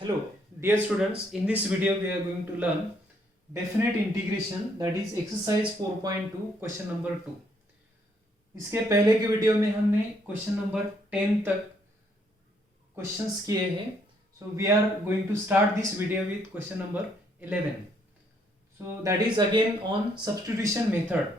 Hello, dear students. In this video, we are going to learn definite integration, that is exercise 4.2 question number 2. इसके पहले के video में हमने question number 10 तक questions किए हैं. So we are going to start this video with question number 11. So that is again on substitution method.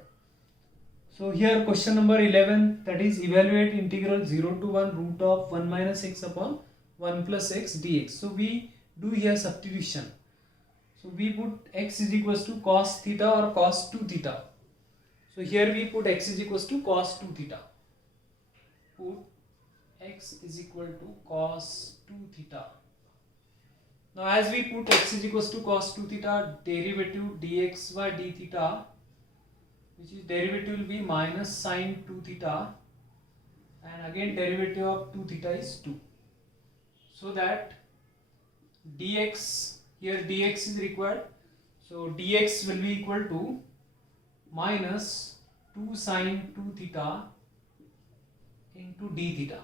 So here question number 11, that is evaluate integral 0 to 1 root of 1 minus x upon 1 plus x dx. So we do here substitution. So we put x is equals to cos theta or cos 2 theta. So here we put x is equals to cos 2 theta. Put x is equal to cos 2 theta. Now as we put x is equals to cos 2 theta, derivative dx by d theta, which is derivative will be minus sin 2 theta, and again derivative of 2 theta is 2. So that dx, here dx is required, so dx will be equal to minus 2 sin 2 theta into d theta.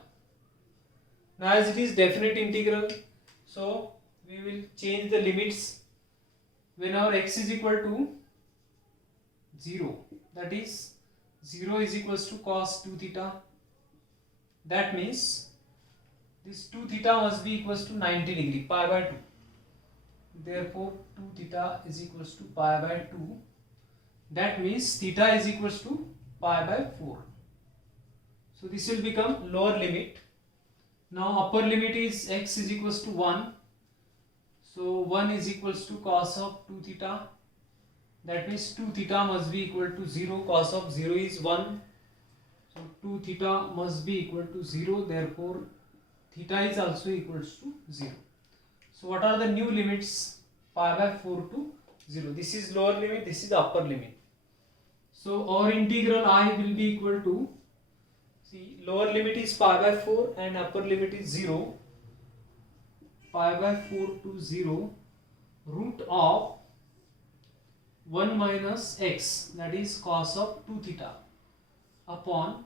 Now as it is definite integral, so we will change the limits whenever x is equal to 0, that is 0 is equals to cos 2 theta. That means this 2 theta must be equals to 90 degree, pi by 2. Therefore 2 theta is equals to pi by 2. That means theta is equals to pi by 4. So this will become lower limit. Now upper limit is x is equals to 1. So 1 is equals to cos of 2 theta. That means 2 theta must be equal to 0. Cos of 0 is 1. So 2 theta must be equal to 0. Therefore theta is also equals to 0. So what are the new limits? Pi by 4 to 0. This is lower limit, this is upper limit. So our integral I will be equal to, see, lower limit is pi by 4 and upper limit is 0. Pi by 4 to 0 root of 1 minus x, that is cos of 2 theta, upon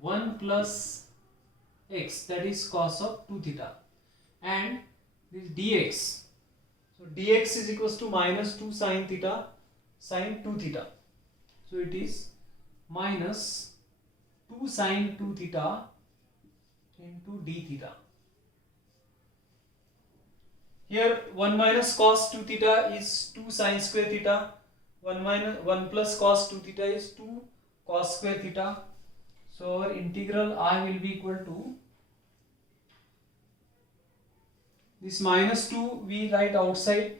1 plus x, that is cos of 2 theta, and this dx. So dx is equals to minus 2 sin theta, sin 2 theta. So it is minus 2 sin 2 theta into d theta. Here 1 minus cos 2 theta is 2 sin square theta. 1 plus cos 2 theta is 2 cos square theta. So our integral I will be equal to, this minus 2 we write outside,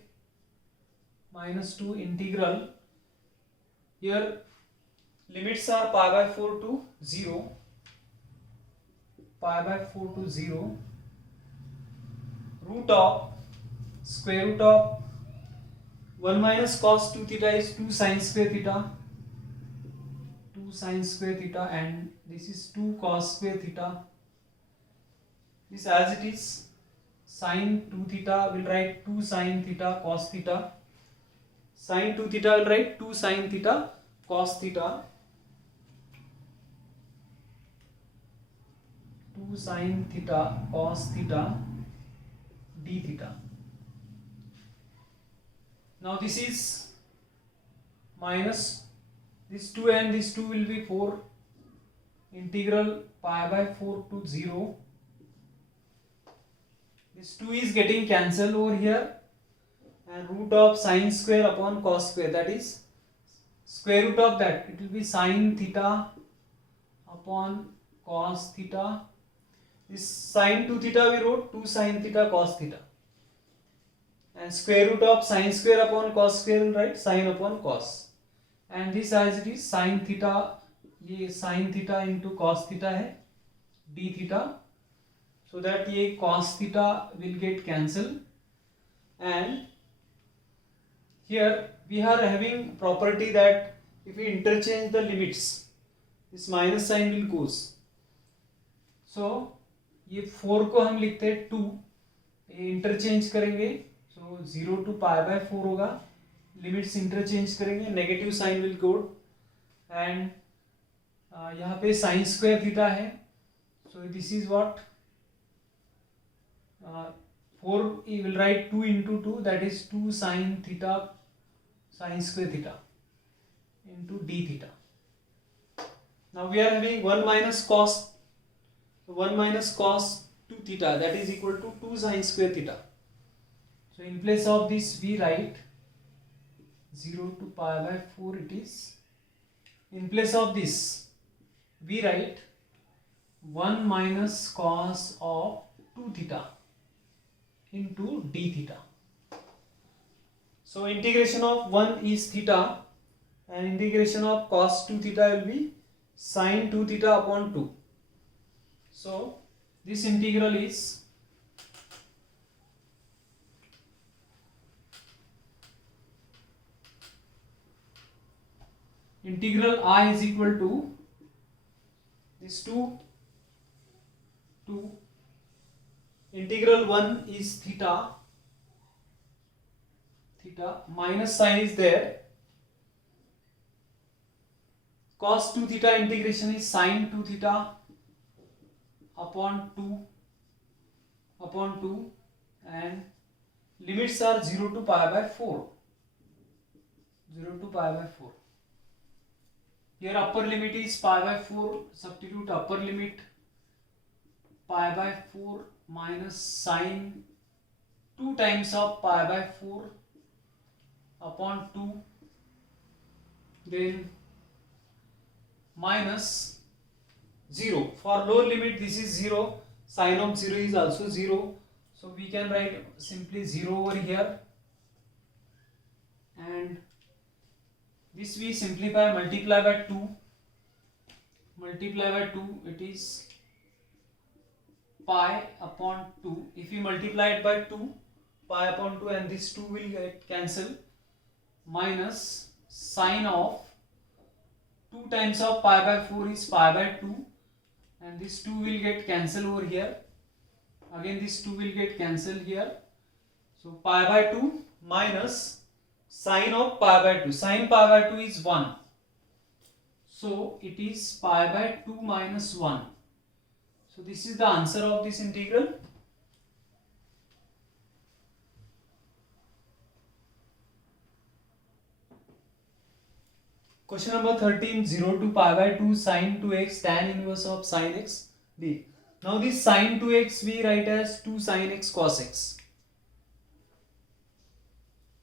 minus 2 integral, here limits are pi by 4 to 0, pi by 4 to 0, root of square root of 1 minus cos 2 theta is 2 sin square theta, 2 sin square theta, and this is 2 cos square theta. This as it is, sin 2 theta will write 2 sin theta cos theta, sin 2 theta will write 2 sin theta cos theta, 2 sin theta cos theta d theta. Now this is minus this 2 and this 2 will be 4, integral pi by 4 to 0. This 2 is getting cancelled over here, and root of sin square upon cos square, that is square root of that, it will be sin theta upon cos theta. This sin 2 theta we wrote 2 sin theta cos theta, and square root of sin square upon cos square will write sin upon cos, and this as it is sin theta, ये sin theta into cos theta है d theta, so that ये cos theta will get cancelled, and here we are having property that if we interchange the limits, this minus sign will goes. So ये 4 को हम लिखते हैं 2, ये interchange करेंगे, so 0 to pi by 4 होगा, limits interchange करेंगे, negative sign will go, and यहाँ पे साइन स्क्वायर थीटा है, so this is what 4 we will write 2 into 2, that is 2 sine theta sine square theta into d theta. Now we are having 1 minus cos 2 theta, that is equal to 2 sine square theta. So in place of this we write 0 to pi by 4 it is. In place of this we write 1 minus cos of 2 theta into d theta. So integration of 1 is theta and integration of cos 2 theta will be sine 2 theta upon 2. So this integral is integral I is equal to this 2 integral 1 is theta minus sign is there, cos 2 theta integration is sine 2 theta upon 2 and limits are 0 to pi by 4. Here upper limit is pi by 4, substitute upper limit pi by 4 minus sine 2 times of pi by 4 upon 2, then minus 0. For lower limit this is 0, sine of 0 is also 0, so we can write simply 0 over here, and this we simplify, multiply by 2, it is pi upon 2. If we multiply it by 2, pi upon 2, and this 2 will get cancelled, minus sine of 2 times of pi by 4 is pi by 2, and this 2 will get cancelled over here, again this 2 will get cancelled here, so pi by 2 minus sine of pi by 2, sine pi by 2 is 1, so it is pi by 2 minus 1. So this is the answer of this integral. Question number 13, 0 to pi by 2 sine 2x tan inverse of sine x d. Now this sine 2x we write as 2 sine x cos x.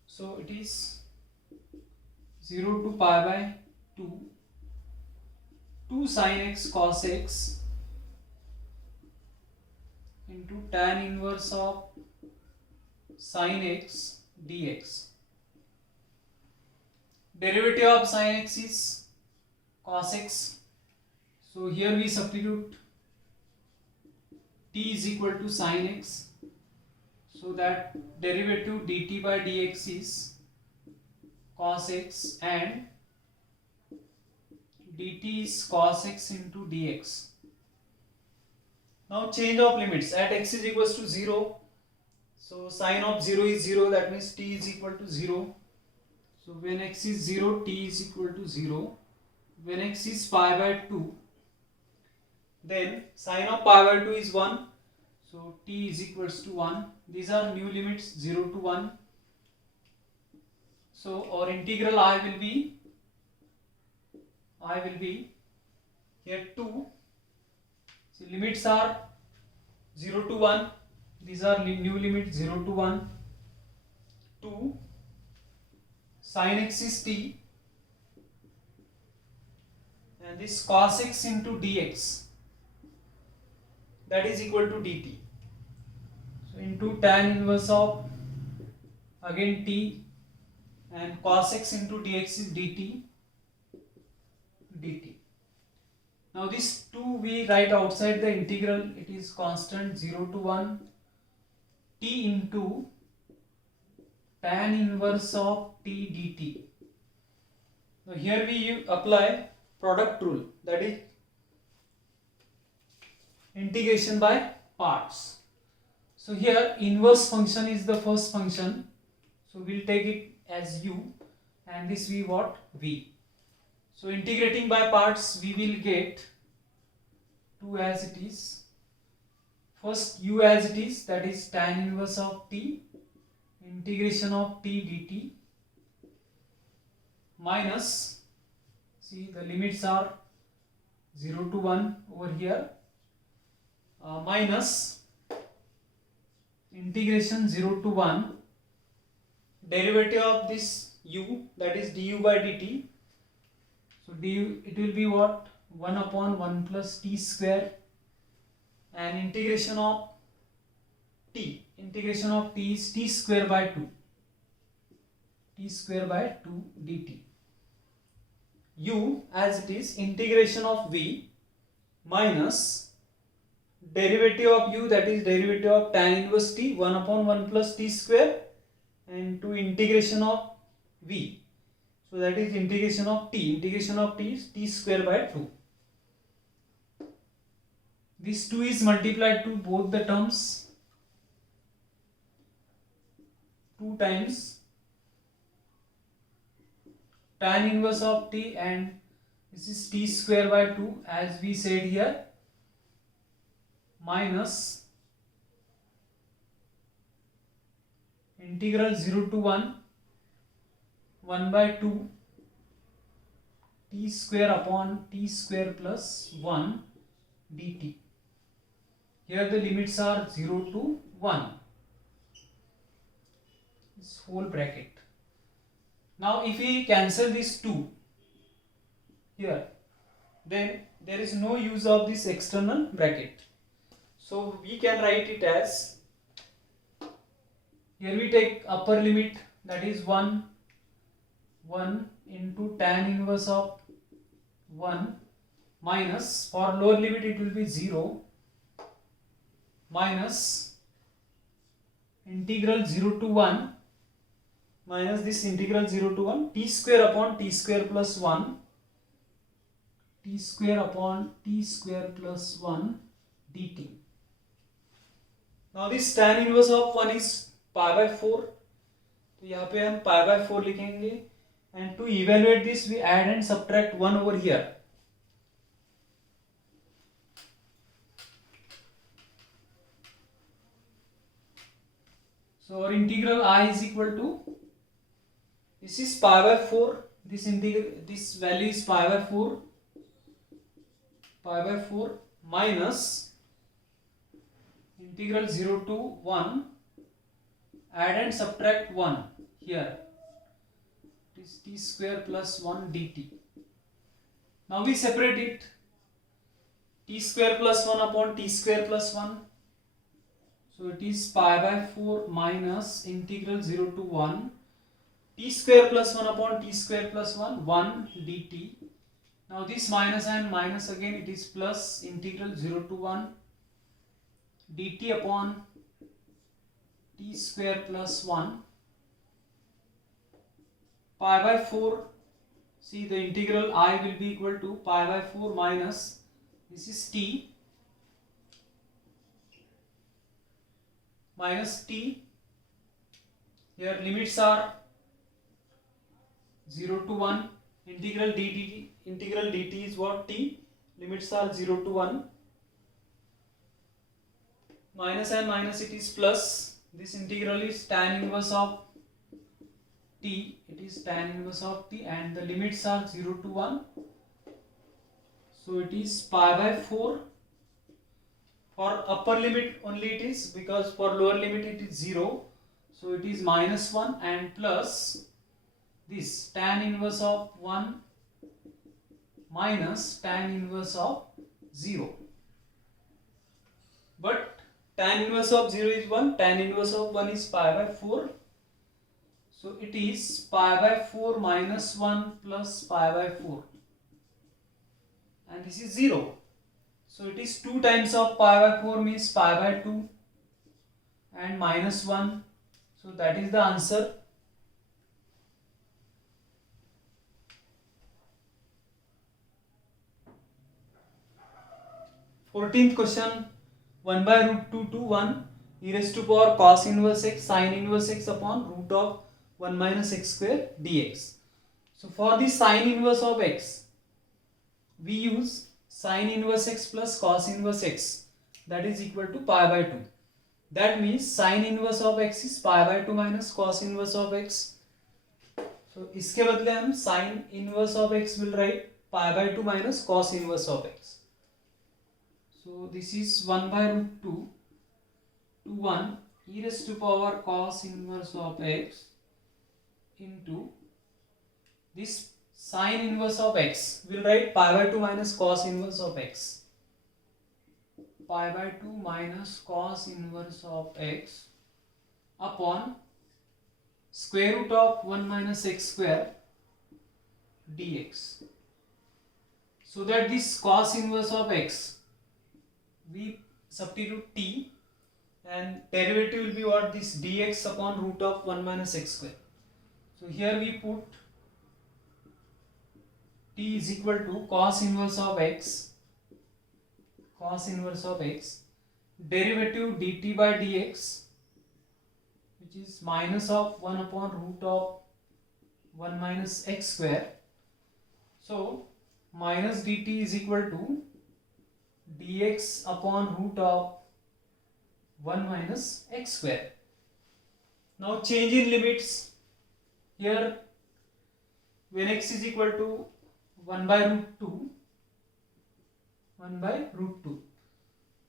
So it is 0 to pi by 2 sine x cos x into tan inverse of sine x dx. Derivative of sine x is cos x. So here we substitute t is equal to sine x. So that derivative dt by dx is cos x and dt is cos x into dx. Now change of limits at x is equals to 0. So sine of 0 is 0, that means t is equal to 0. So when x is 0, t is equal to 0. When x is pi by 2, then sine of pi by 2 is 1. So t is equals to 1. These are new limits 0 to 1. So our integral I will be here 2. So limits are 0 to 1. These are new limits 0 to 1. 2 sin x is t, and this cos x into dx, that is equal to dt. So into tan inverse of again t, and cos x into dx is dt. Now this 2 we write outside the integral, it is constant 0 to 1 t into tan inverse of t dt. Now here we apply product rule, that is integration by parts. So here inverse function is the first function, so we'll take it as u, and this v what? V. So integrating by parts we will get 2 as it is, first u as it is, that is tan inverse of t integration of t dt minus, see the limits are 0 to 1 over here, minus integration 0 to 1 derivative of this u, that is du by dt. So du, it will be what, 1 upon 1 plus t square, and integration of t is t square by 2 dt. U as it is integration of v minus derivative of u, that is derivative of tan inverse t, 1 upon 1 plus t square, and to integration of v, so that is integration of t is t square by 2. This 2 is multiplied to both the terms 2 times tan inverse of t, and this is t square by 2 as we said here, minus integral 0 to 1 by 2 t square upon t square plus 1 dt. Here the limits are 0 to 1, this whole bracket. Now if we cancel this 2 here, then there is no use of this external bracket. So we can write it as, here we take upper limit, that is 1 into tan inverse of 1 minus, for lower limit it will be 0, minus integral 0 to 1 minus this integral 0 to 1 t square upon t square plus 1 t square upon t square plus 1 dt. Now this tan inverse of 1 is pi by 4, तो यहाँ पे हम pi by 4 लिखेंगे, and to evaluate this we add and subtract 1 over here. So our integral I is equal to, this is pi by 4, this value is pi by 4 minus integral 0 to 1, add and subtract 1 here, it is t square plus 1 dt. Now we separate it, t square plus 1 upon t square plus 1, so it is pi by 4 minus integral 0 to 1 t square plus 1 upon t square plus 1 dt. Now this minus and minus again, it is plus integral 0 to 1 dt upon t square plus 1 pi by 4. See, the integral I will be equal to pi by 4 minus, this is t minus t, here limits are 0 to 1, integral dt is what, t, limits are 0 to 1, minus and minus it is plus, this integral is tan inverse of t, it is tan inverse of t, and the limits are 0 to 1, so it is pi by 4. For upper limit only it is, because for lower limit it is 0, so it is minus 1 and plus this tan inverse of 1 minus tan inverse of 0. But tan inverse of 0 is 1, tan inverse of 1 is pi by 4. So it is pi by 4 minus 1 plus pi by 4. And this is 0. So it is 2 times of pi by 4 means pi by 2 and minus 1. So that is the answer. Fourteenth question, 1 by root 2 to 1 e raised to power cos inverse x sin inverse x upon root of 1 minus x square dx. So for the sin inverse of x, we use sin inverse x plus cos inverse x. that is equal to pi by 2. That means sin inverse of x is pi by 2 minus cos inverse of x. So इसके बदले हम sin inverse of x will write pi by 2 minus cos inverse of x. So this is 1 by root 2 to 1 e raised to power cos inverse of x into this sin inverse of x. We'll write pi by 2 minus cos inverse of x. Pi by 2 minus cos inverse of x upon square root of 1 minus x square dx. So that this cos inverse of x, we substitute t and derivative will be what? This dx upon root of 1 minus x square. So here we put t is equal to cos inverse of x, derivative dt by dx, which is minus of 1 upon root of 1 minus x square. So minus dt is equal to dx upon root of 1 minus x square. Now change in limits. Here when x is equal to 1 by root 2,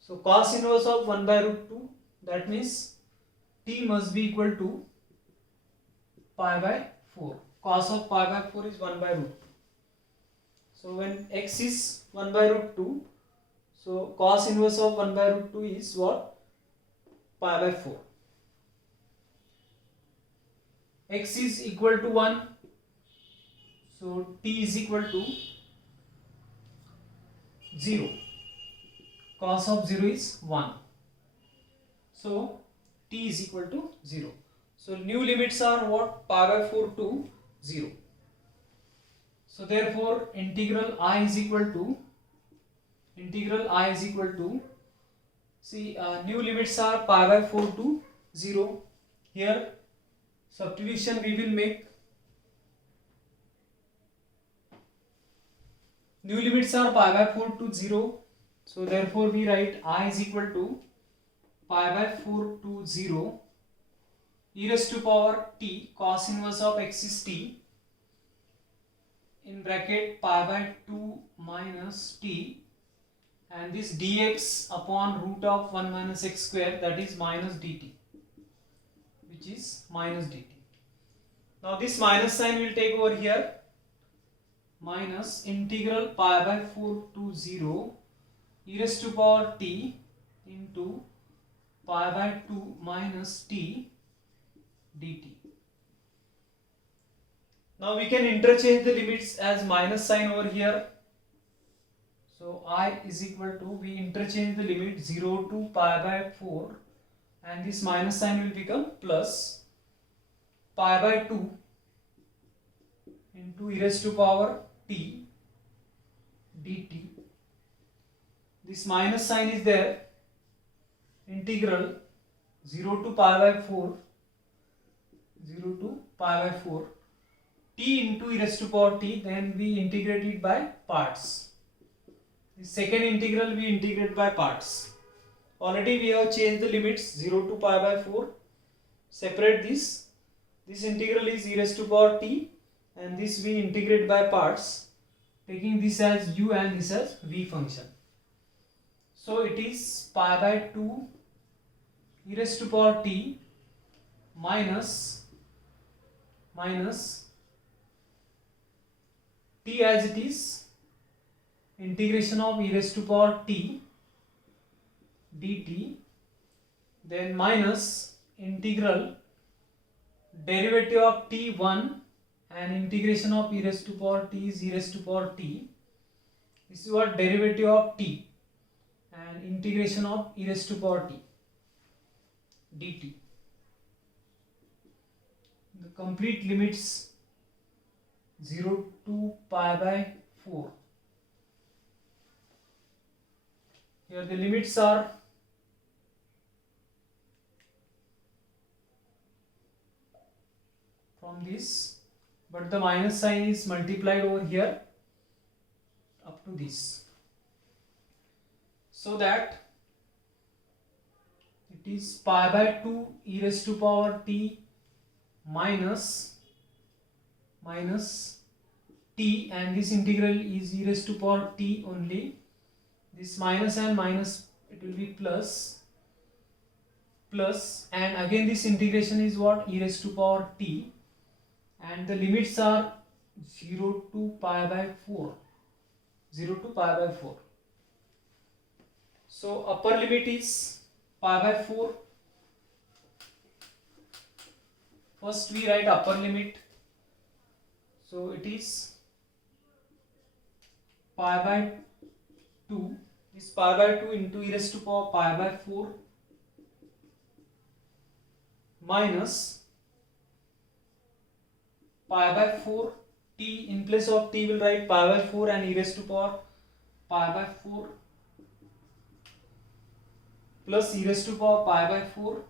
so cos inverse of 1 by root 2, that means t must be equal to pi by 4. Cos of pi by 4 is 1 by root 2. So when x is 1 by root 2, so cos inverse of 1 by root 2 is what? Pi by 4. X is equal to 1, so t is equal to 0. Cos of 0 is 1. So t is equal to 0. So new limits are what? Pi by 4 to 0. So therefore integral I is equal to new limits are pi by 4 to 0. Here substitution we will make. New limits are pi by 4 to 0. So therefore we write I is equal to pi by 4 to 0 e raised to power t cos inverse of x is t in bracket pi by 2 minus t, and this dx upon root of 1 minus x square, that is minus dt, which is minus dt. Now this minus sign will take over here, minus integral pi by 4 to 0 e raised to power t into pi by 2 minus t dt. Now we can interchange the limits as minus sign over here. So I is equal to, we interchange the limit 0 to pi by 4, and this minus sign will become plus pi by 2 into e raised to power t dt. This minus sign is there, integral 0 to pi by 4 t into e raised to power t, then we integrate it by parts. The second integral we integrate by parts. Already we have changed the limits 0 to pi by 4. Separate this. This integral is e raised to power t, and this we integrate by parts, taking this as u and this as v function. So it is pi by 2 e raised to power t minus t as it is, integration of e raised to power t dt, then minus integral derivative of t1 and integration of e raised to power t is e raised to power t. This is what derivative of t and integration of e raised to power t dt. The complete limits 0 to pi by 4. Here the limits are from this, but the minus sign is multiplied over here up to this, so that it is pi by 2 e raised to power t minus t, and this integral is e raised to power t only. This minus and minus, it will be plus, and again this integration is what, e raised to power t, and the limits are 0 to pi by 4. 0 to pi by 4. So upper limit is pi by 4. First we write upper limit. So it is pi by 2. This pi by 2 into e raised to power pi by 4 minus pi by 4 t. In place of t will write pi by 4 and e raised to power pi by 4 plus e raised to power pi by 4,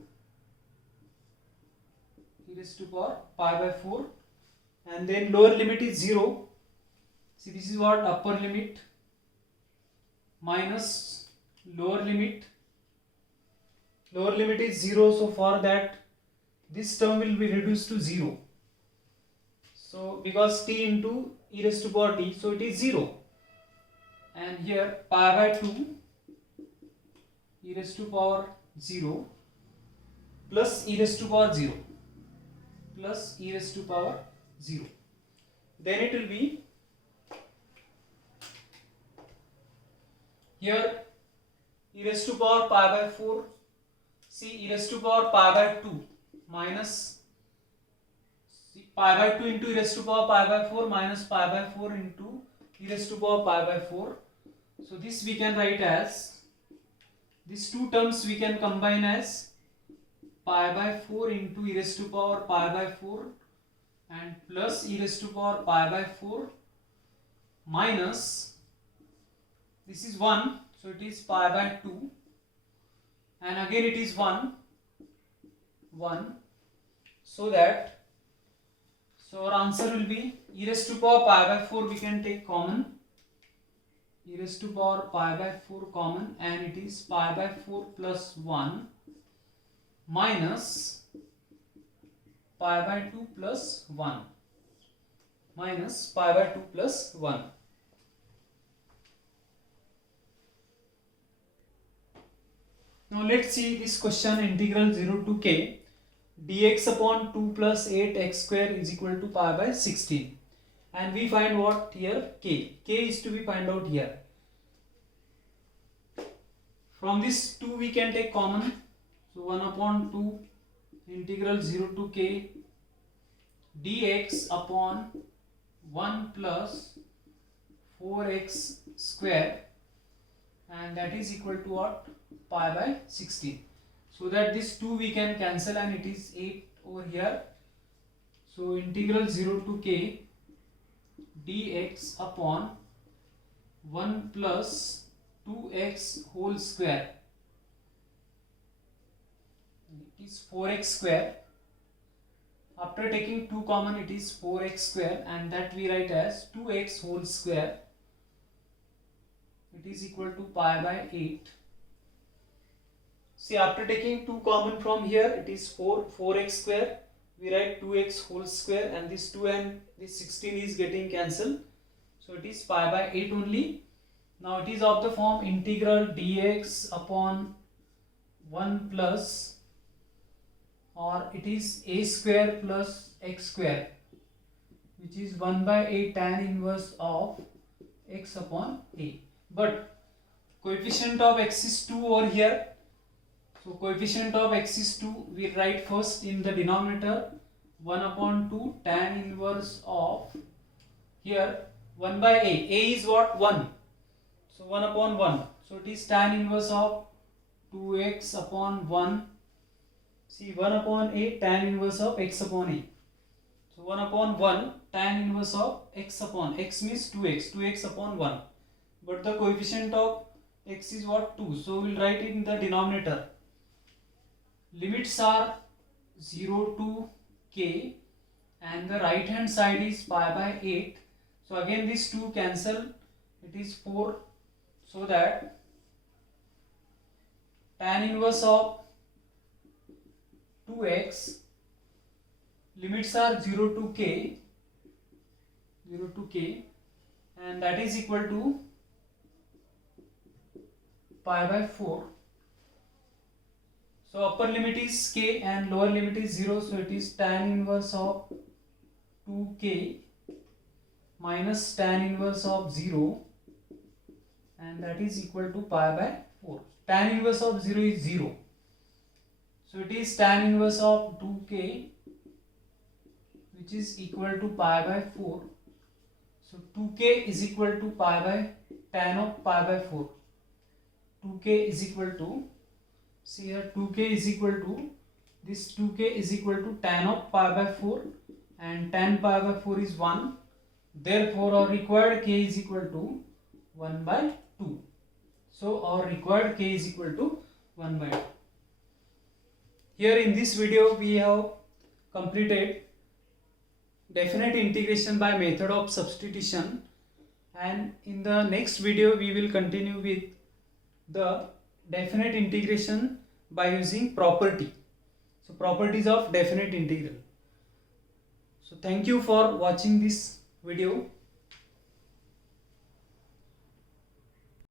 e raised to power pi by 4, and then lower limit is 0. See, this is what upper limit minus lower limit. Lower limit is 0, so for that this term will be reduced to 0. So because t into e raised to power t, so it is 0. And here pi by 2 e raised to power 0 plus e raised to power 0 plus e raised to power 0. Then it will be here e raised to power pi by 4. See, e raised to power pi by 2 minus pi by 2 into e raised to power pi by 4 minus pi by 4 into e raised to power pi by 4. So this we can write as, these two terms we can combine as pi by 4 into e raised to power pi by 4 and plus e raised to power pi by 4 minus, this is 1, so it is pi by 2, and again it is 1, so that, so our answer will be e raised to power pi by 4 we can take common, e raised to power pi by 4 common, and it is pi by 4 plus 1 minus pi by 2 plus 1 minus pi by 2 plus 1. Now let's see this question, integral 0 to k dx upon 2 plus 8x square is equal to pi by 16, and we find what here, k is to be find out here. From this 2 we can take common, so 1 upon 2 integral 0 to k dx upon 1 plus 4x square, and that is equal to what, pi by 16. So that this 2 we can cancel and it is 8 over here. So integral 0 to k dx upon 1 plus 2x whole square, it is 4x square. After taking 2 common, it is 4x square, and that we write as 2x whole square. It is equal to pi by 8. See, after taking 2 common from here, it is 4x square. We write 2x whole square, and this 2 and this 16 is getting cancelled. So it is pi by 8 only. Now it is of the form integral dx upon 1 plus, or it is a square plus x square, which is 1 by 8 tan inverse of x upon a. But coefficient of x is 2 over here. So coefficient of x is 2, we write first in the denominator 1 upon 2 tan inverse of, here 1 by a is what, 1, so 1 upon 1, so it is tan inverse of 2x upon 1. See, 1 upon a tan inverse of x upon a, so 1 upon 1 tan inverse of x upon, x means 2x upon 1, but the coefficient of x is what, 2, so we will write it in the denominator. Limits are 0 to k, and the right hand side is pi by 8. So again these 2 cancel, it is 4, so that tan inverse of 2x, limits are 0 to k, and that is equal to pi by 4. So upper limit is k and lower limit is 0, so it is tan inverse of 2k minus tan inverse of 0, and that is equal to pi by 4. Tan inverse of 0 is 0, so it is tan inverse of 2k, which is equal to pi by 4. So 2k is equal to pi by tan of pi by 4. 2k is equal to, see here, 2k is equal to, this 2k is equal to tan of pi by 4, and tan pi by 4 is 1. Therefore our required k is equal to 1 by 2. So our required k is equal to 1 by 2. Here in this video we have completed definite integration by method of substitution, and in the next video we will continue with the definite integration by using property. So properties of definite integral. So thank you for watching this video.